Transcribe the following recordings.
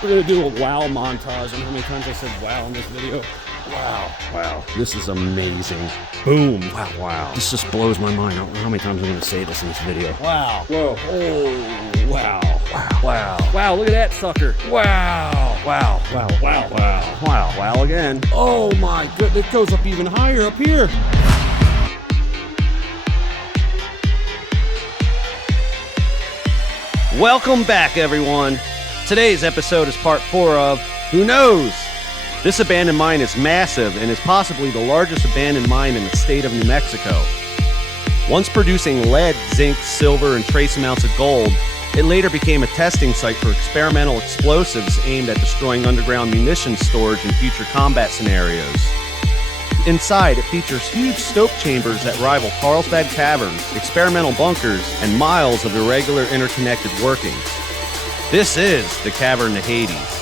We're gonna do a wow montage. And how many times I said wow in this video? Wow, wow. This is amazing. Boom. Wow, wow. This just blows my mind. I don't know how many times I'm gonna say this in this video. Wow. Whoa. Oh, wow. Wow. Wow. Wow, look at that sucker. Wow. Wow. Wow. Wow. Wow. Wow. Wow again. Oh my goodness, it goes up even higher up here. Welcome back, everyone. Today's episode is part 4 of Who Knows? This abandoned mine is massive and is possibly the largest abandoned mine in the state of New Mexico. Once producing lead, zinc, silver, and trace amounts of gold, it later became a testing site for experimental explosives aimed at destroying underground munitions storage in future combat scenarios. Inside, it features huge stope chambers that rival Carlsbad caverns, experimental bunkers, and miles of irregular interconnected workings. This is the Cavern to Hades.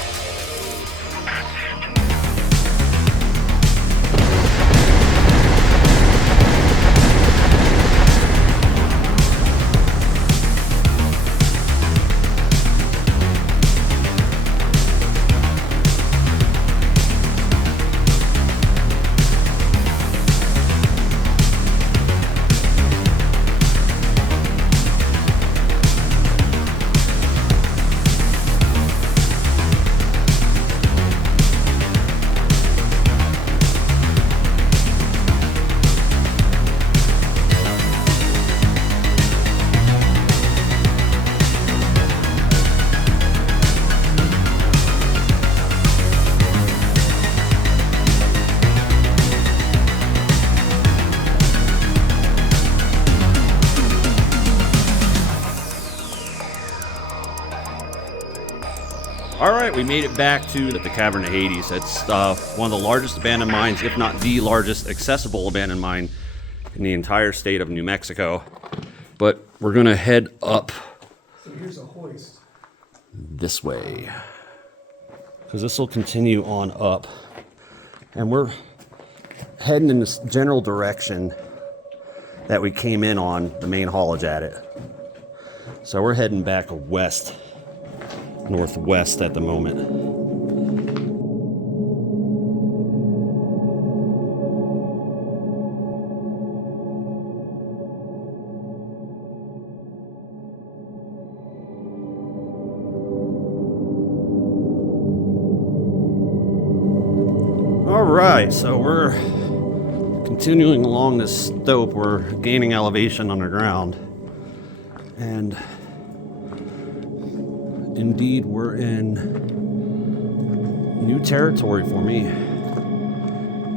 Alright, we made it back to the Cavern to Hades. It's one of the largest abandoned mines, if not the largest accessible abandoned mine in the entire state of New Mexico. But we're going to head up So here's a hoist. this way, because this will continue on up. And we're heading in this general direction that we came in on the main haulage at it. So we're heading back west. Northwest at the moment. All right, so we're continuing along this stope. We're gaining elevation underground, and indeed, we're in new territory for me.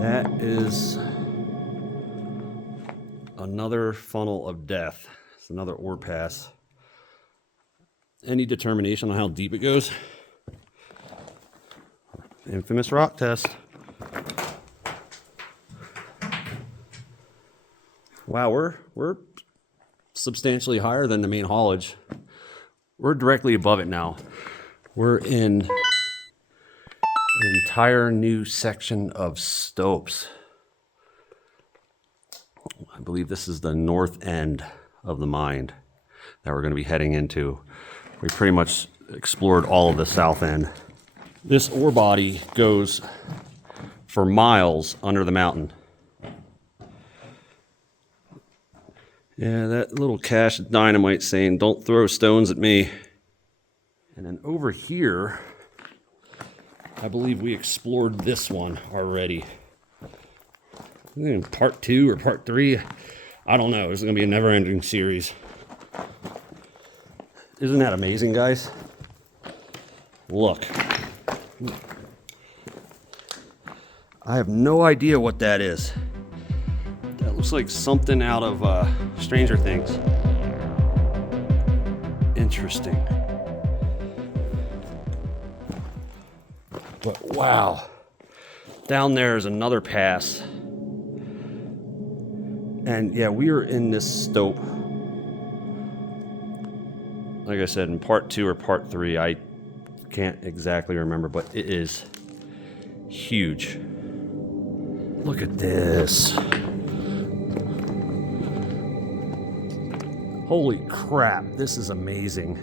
That is another funnel of death. It's another ore pass. Any determination on how deep it goes? Infamous rock test. Wow, we're substantially higher than the main haulage. We're directly above it now. We're in an entire new section of stopes. I believe this is the north end of the mine that we're going to be heading into. We pretty much explored all of the south end. This ore body goes for miles under the mountain. Yeah, that little cache of dynamite saying, "Don't throw stones at me." And then over here, I believe we explored this one already. In part 2 or part 3, I don't know. It's going to be a never-ending series. Isn't that amazing, guys? Look. I have no idea what that is. That looks like something out of Stranger Things. Interesting. But wow. Down there is another pass. And yeah, we are in this stope. Like I said, in part 2 or part 3, I can't exactly remember, but it is huge. Look at this. Holy crap, this is amazing.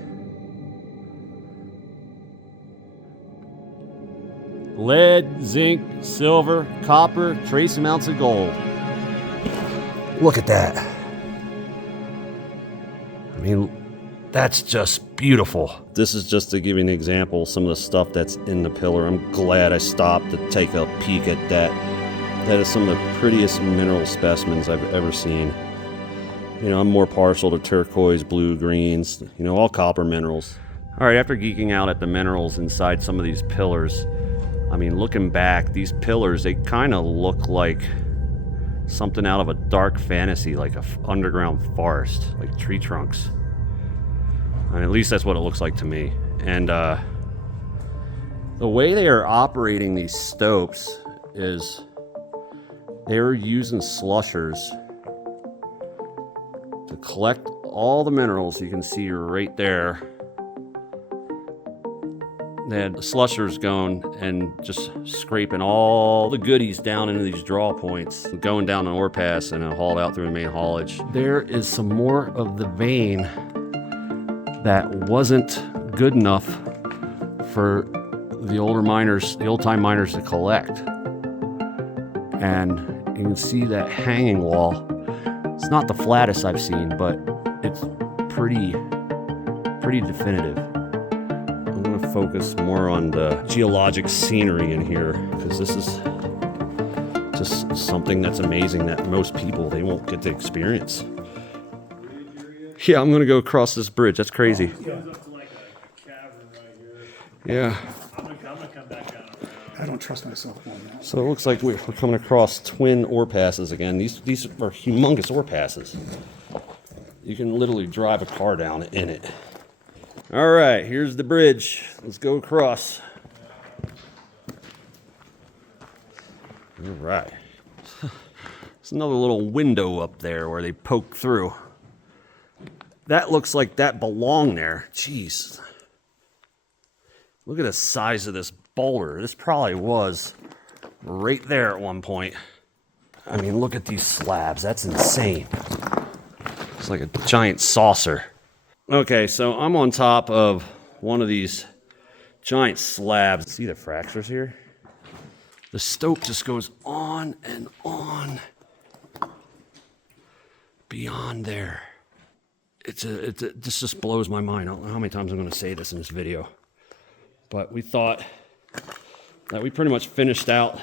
Lead, zinc, silver, copper, trace amounts of gold. Look at that. I mean, that's just beautiful. This is just to give you an example of some of the stuff that's in the pillar. I'm glad I stopped to take a peek at that. That is some of the prettiest mineral specimens I've ever seen. You know, I'm more partial to turquoise, blue, greens, you know, all copper minerals. All right, after geeking out at the minerals inside some of these pillars, I mean, looking back, these pillars, they kind of look like something out of a dark fantasy, like a underground forest, like tree trunks. I mean, at least that's what it looks like to me. And the way they are operating these stopes is they're using slushers to collect all the minerals. You can see right there. They had slushers going and just scraping all the goodies down into these draw points, going down an ore pass and hauled out through the main haulage. There is some more of the vein that wasn't good enough for the older miners, the old-time miners to collect. And you can see that hanging wall. It's not the flattest I've seen, but it's pretty definitive. I'm gonna focus more on the geologic scenery in here, because this is just something that's amazing that most people, they won't get to experience. Yeah, I'm gonna go across this bridge. That's crazy. Yeah. Up to like a cavern right here. Yeah. I'm gonna come back down around. I don't trust myself on that. So it looks like we're coming across twin ore passes again. These are humongous ore passes. You can literally drive a car down in it. All right, here's the bridge. Let's go across. All right. There's another little window up there where they poke through. That looks like that belonged there. Jeez. Look at the size of this boulder. This probably was right there at one point. I mean, look at these slabs. That's insane. It's like a giant saucer. Okay, so I'm on top of one of these giant slabs. See the fractures here? The stope just goes on and on beyond there. This just blows my mind. I don't know how many times I'm going to say this in this video. But we thought that we pretty much finished out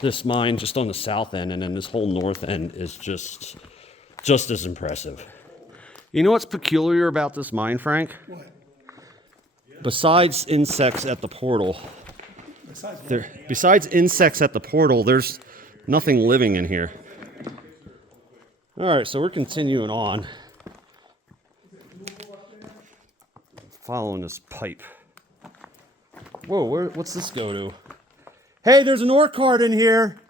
this mine just on the south end, and then this whole north end is just as impressive. You know what's peculiar about this mine, Frank? What? Besides insects at the portal, besides insects at the portal, there's nothing living in here. All right, so we're continuing on. Following this pipe. Whoa, what's this go to? Hey, there's an ore cart in here.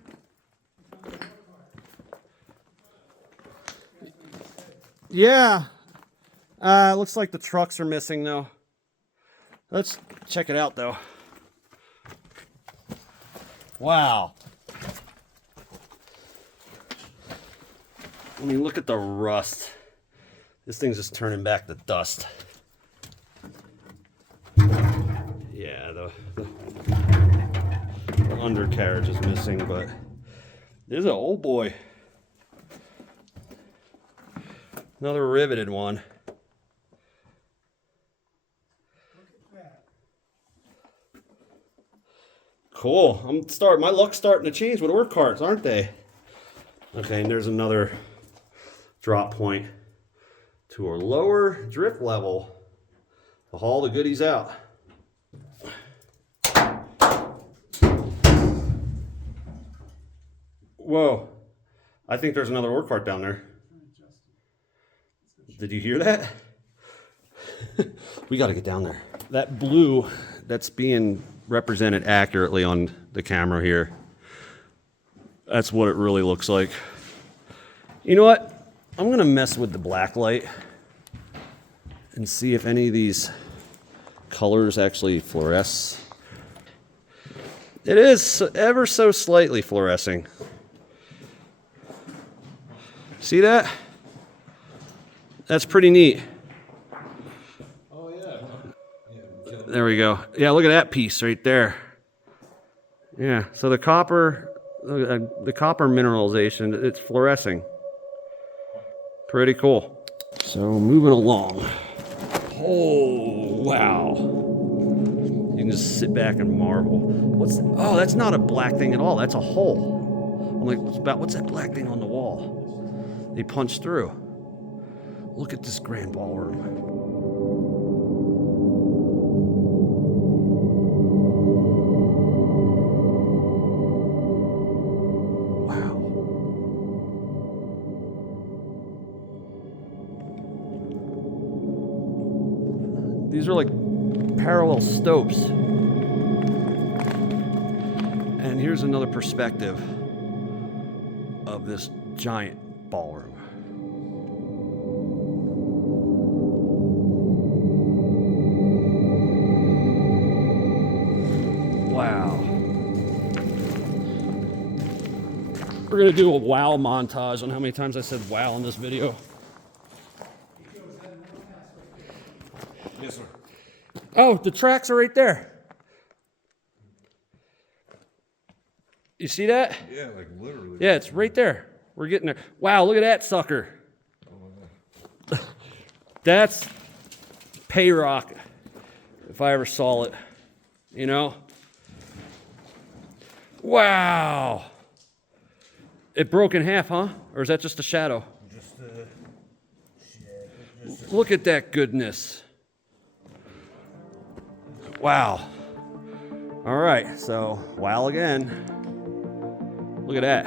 Yeah. Looks like the trucks are missing though. Let's check it out though. Wow. I mean, look at the rust. This thing's just turning back to dust. Yeah, the undercarriage is missing, but there's an old boy. Another riveted one. Cool. My luck's starting to change with ore carts, aren't they? Okay, and there's another drop point to a lower drift level to haul the goodies out. Whoa. I think there's another ore cart down there. Did you hear that? We got to get down there. That blue that's being represented accurately on the camera here, that's what it really looks like. You know what? I'm going to mess with the black light and see if any of these colors actually fluoresce. It is ever so slightly fluorescing. See that? That's pretty neat. Oh yeah. There we go. Yeah, look at that piece right there. Yeah, so the copper mineralization, it's fluorescing. Pretty cool. So moving along. Oh, wow. You can just sit back and marvel. Oh, that's not a black thing at all. That's a hole. I'm like, what's that black thing on the wall? They punched through. Look at this grand ballroom. Wow. These are like parallel stopes. And here's another perspective of this giant ballroom. Wow. We're gonna do a wow montage on how many times I said wow in this video. Yes, sir. Oh, the tracks are right there. You see that? Yeah, like literally. Yeah, it's right there. We're getting there. Wow, look at that sucker. That's pay rock, if I ever saw it. You know? Wow. It broke in half, huh? Or is that just a shadow? Look at that goodness. Wow. All right, so wow again. Look at that.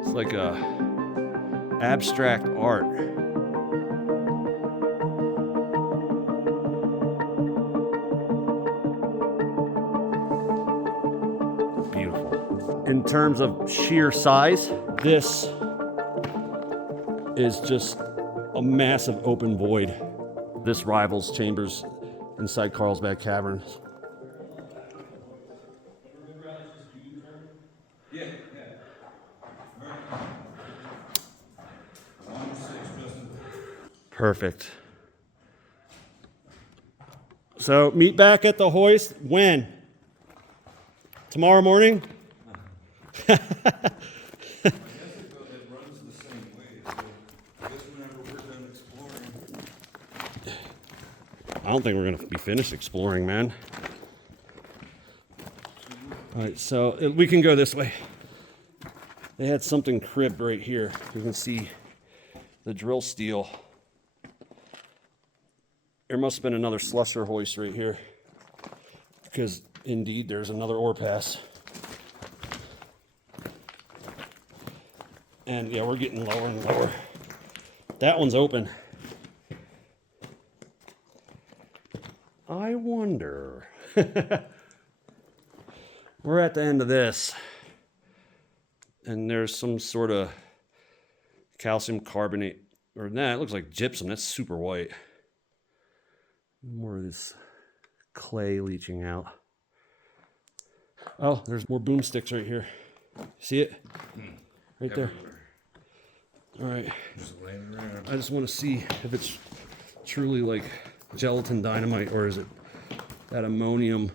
It's like a abstract art. Beautiful. In terms of sheer size, this is just a massive open void. This rivals chambers inside Carlsbad Cavern. Perfect. So meet back at the hoist when? Tomorrow morning? It runs the same way. So I guess whenever we're done exploring. I don't think we're going to be finished exploring, man. All right, so we can go this way. They had something cribbed right here. You can see the drill steel. There must have been another slusher hoist right here, because indeed there's another ore pass. And yeah, we're getting lower and lower. That one's open. I wonder. We're at the end of this. And there's some sort of calcium carbonate, or nah, it looks like gypsum. That's super white. More of this clay leaching out. Oh, there's more boomsticks right here. See it? Right there. All right. Just laying around. I just want to see if it's truly like gelatin dynamite, or is it that ammonium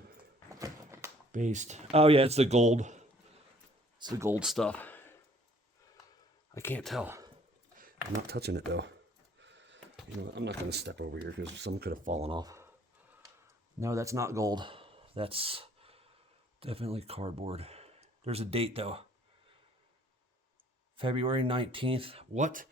based? Oh yeah, it's the gold. It's the gold stuff. I can't tell. I'm not touching it though. You know, I'm not going to step over here because some could have fallen off. No, that's not gold. That's definitely cardboard. There's a date though. February 19th. What?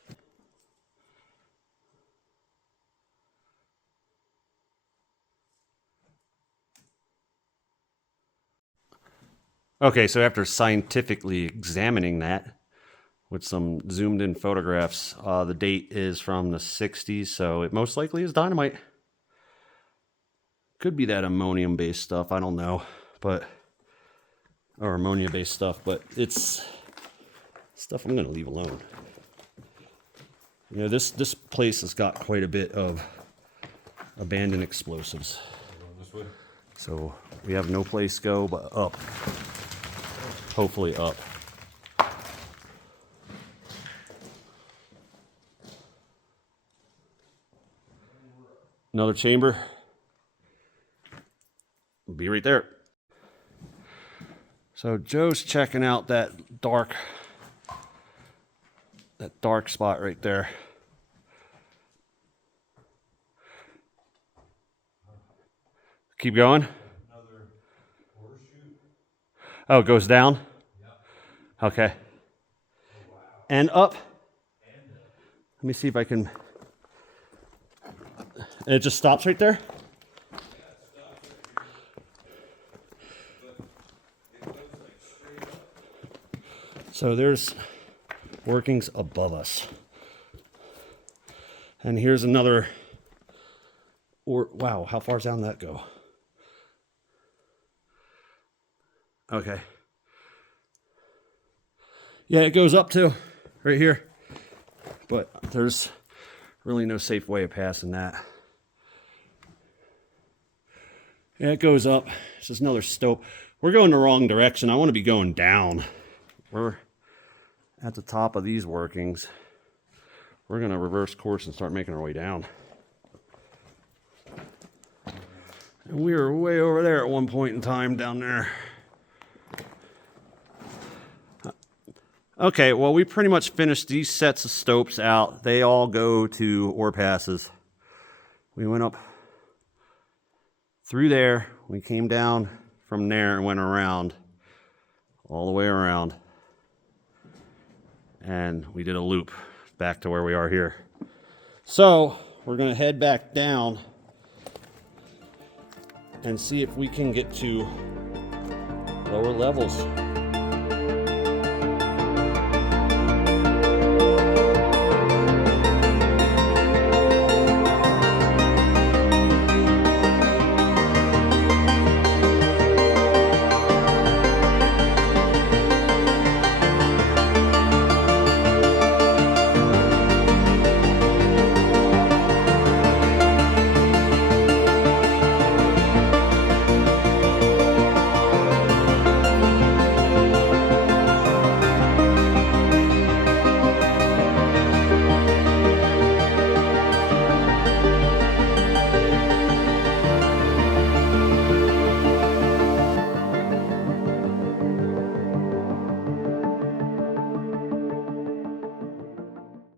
Okay, so after scientifically examining that with some zoomed in photographs, the date is from the 60s, so it most likely is dynamite. Could be that ammonium based stuff, I don't know, or ammonia based stuff, but it's stuff I'm gonna leave alone. You know, this place has got quite a bit of abandoned explosives. This way. So we have no place to go but up. Hopefully up. Another chamber. Be right there. So Joe's checking out that dark spot right there. Keep going. Another horseshoe. Oh, it goes down? Yeah. Okay. And up. Let me see if I can. And it just stops right there? Yeah, it stops right here. But it goes like straight up. So there's workings above us. And here's another. Wow, how far's down that go? Okay. Yeah, it goes up to right here. But there's really no safe way of passing that. Yeah, it goes up. It's just another stope. We're going the wrong direction. I want to be going down. We're at the top of these workings. We're going to reverse course and start making our way down. And we were way over there at one point in time down there. Okay, well, we pretty much finished these sets of stopes out. They all go to ore passes. We went up through there. We came down from there and went around, all the way around. And we did a loop back to where we are here. So we're going to head back down and see if we can get to lower levels.